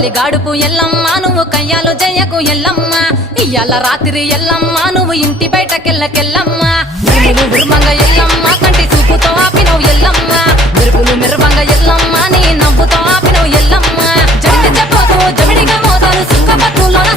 కయ్యాలి గాడుపు ఎల్లమ్మ నువ్వు కయ్యాలు జయకు ఎల్లమ్మ ఇయ్యాల రాత్రి ఎల్లమ్మ నువ్వు ఇంటి బయటకెళ్ళకెళ్ళమ్మ మెరుపులు మెరువంగ ఎల్లమ్మ కంటి చూపుతో ఆపినవు ఎల్లమ్మ మెరుపులు మెరువంగ ఎల్లమ్మ నీ నవ్వుతో ఆపినవు ఎల్లమ్మ జడికి చెప్పదు జమిడిగా మోతారు సుఖపట్టులోన